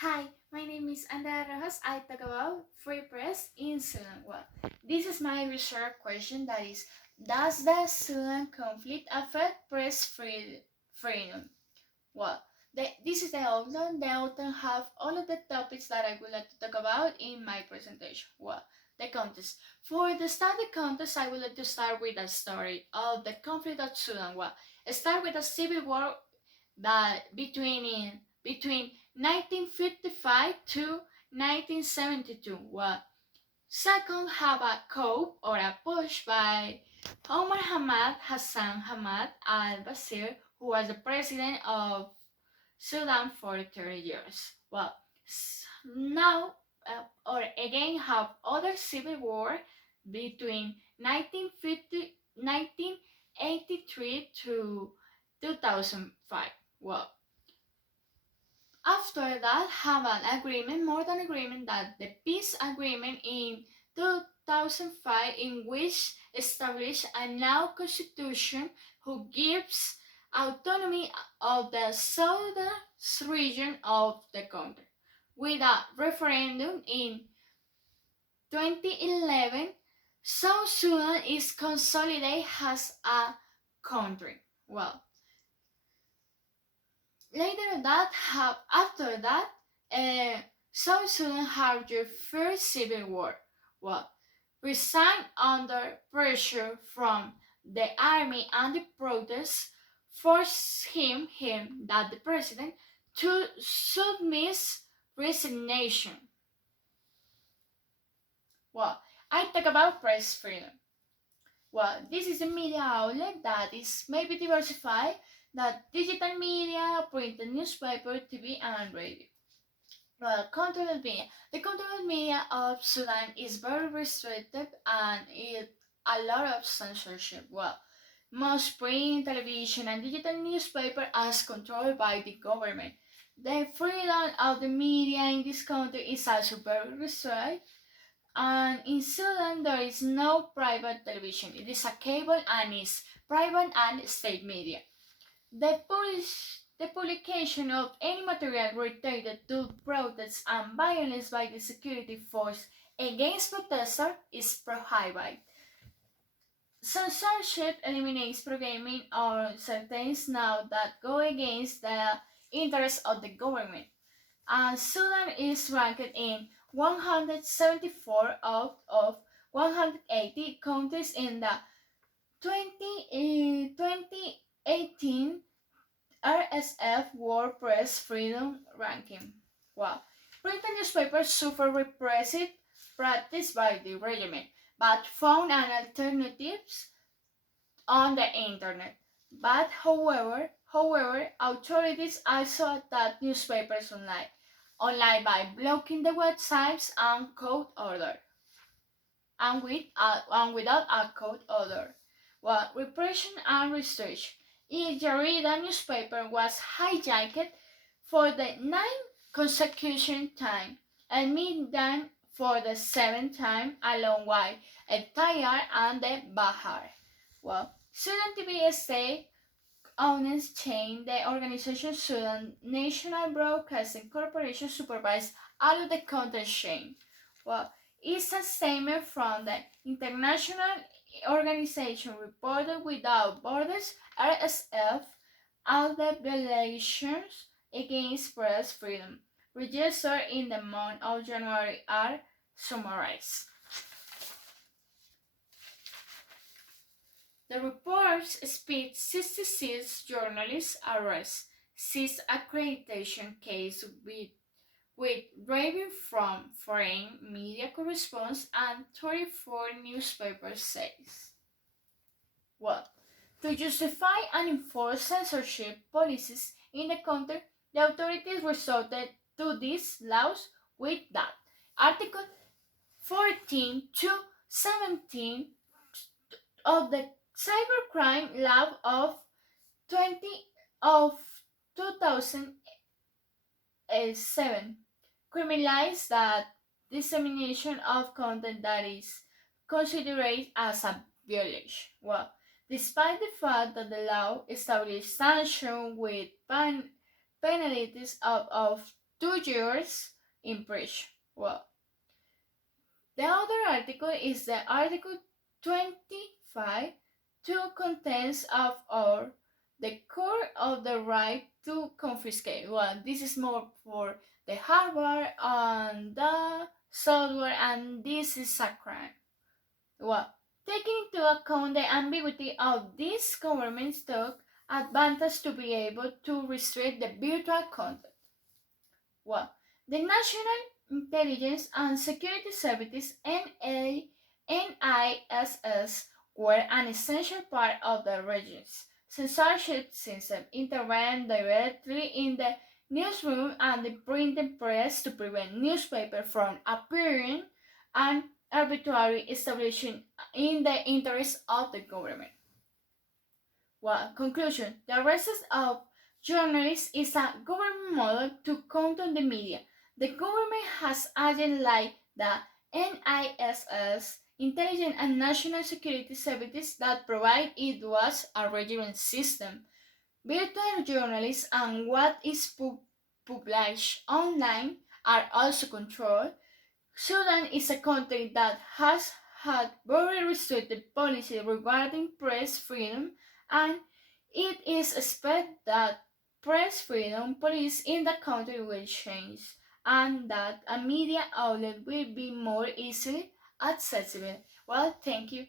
Hi, my name is Andrea Rojas. I talk about free press in Sudan. This is my research question that is, does the Sudan conflict affect freedom? Well, this is the outline. The outline have all of the topics that I would like to talk about in my presentation. The context. For the start the context, I would like to start with a story of the conflict of Sudan. Start with a civil war that between 1955 to 1972. Second, have a coup or a push by Omar Hamad Hassan Hamad al-Basir, who was the president of Sudan for 30 years. Now, or again, have other civil war between 1983 to 2005. Well, after that, have an agreement, more than agreement, that the peace agreement in 2005, in which established a now constitution who gives autonomy of the southern region of the country. With a referendum in 2011, South Sudan is consolidated as a country. After that, South Sudan had their first civil war. Well, resigned under pressure from the army, and the protests forced that the president, to submit resignation. I talk about press freedom. This is a media outlet that is maybe diversified, that digital media, printed newspaper, TV, and radio. Controlled media. The controlled media of Sudan is very restricted, and it a lot of censorship. Most print, television, and digital newspaper are controlled by the government. The freedom of the media in this country is also very restricted. And in Sudan, there is no private television. It is a cable and is private and state media. The publication of any material related to protests and violence by the security force against protesters is prohibited. Censorship eliminates programming or certain now that go against the interests of the government. And Sudan is ranked in 174 out of 180 countries in the 2018 RSF World Press Freedom Ranking. Printed newspapers suffer repressive practice by the regime, but found an alternatives on the internet. But however, authorities also attack newspapers online by blocking the websites and court order, and without a court order. Repression and restriction. If Jarida newspaper was hijacked for the ninth consecution time, and Middan for the seventh time, along with El Tayar and the Bahar. Sudan TV state owns chain, the organization Sudan National Broadcasting Corporation supervises all of the content chain. It's a statement from the International Organization Reporter Without Borders (RSF) all the violations against press freedom registered in the month of January are summarized. The reports speak 66 journalists arrested, 6 accreditation cases with driving from foreign media correspondents, and 34 newspaper sales. To justify and enforce censorship policies in the country, the authorities resorted to these laws with that Article 14 to 17 of the Cybercrime Law of 2007 criminalize that dissemination of content that is considered as a violation. Despite the fact that the law established sanctions with penalties of 2 years in prison. Well, the other article is the Article 25 to contents of or the core of the right to confiscate. Well, this is more for the hardware and the software, and this is a crime. Well, taking into account the ambiguity of these governments took advantage to be able to restrict the virtual content. Well, the National Intelligence and Security Services NISS were an essential part of the region's censorship system, intervened directly in the newsroom and the printing press to prevent newspapers from appearing and arbitrary establishment in the interest of the government. Well, conclusion. The arrest of journalists is a government model to control the media. The government has agents like the NISS, Intelligence and National Security Services that provide it was a regiment system. Virtual journalists and what is published online are also controlled. Sudan is a country that has had very restricted policy regarding press freedom, and it is expected that press freedom policy in the country will change and that a media outlet will be more easily accessible. Well, thank you.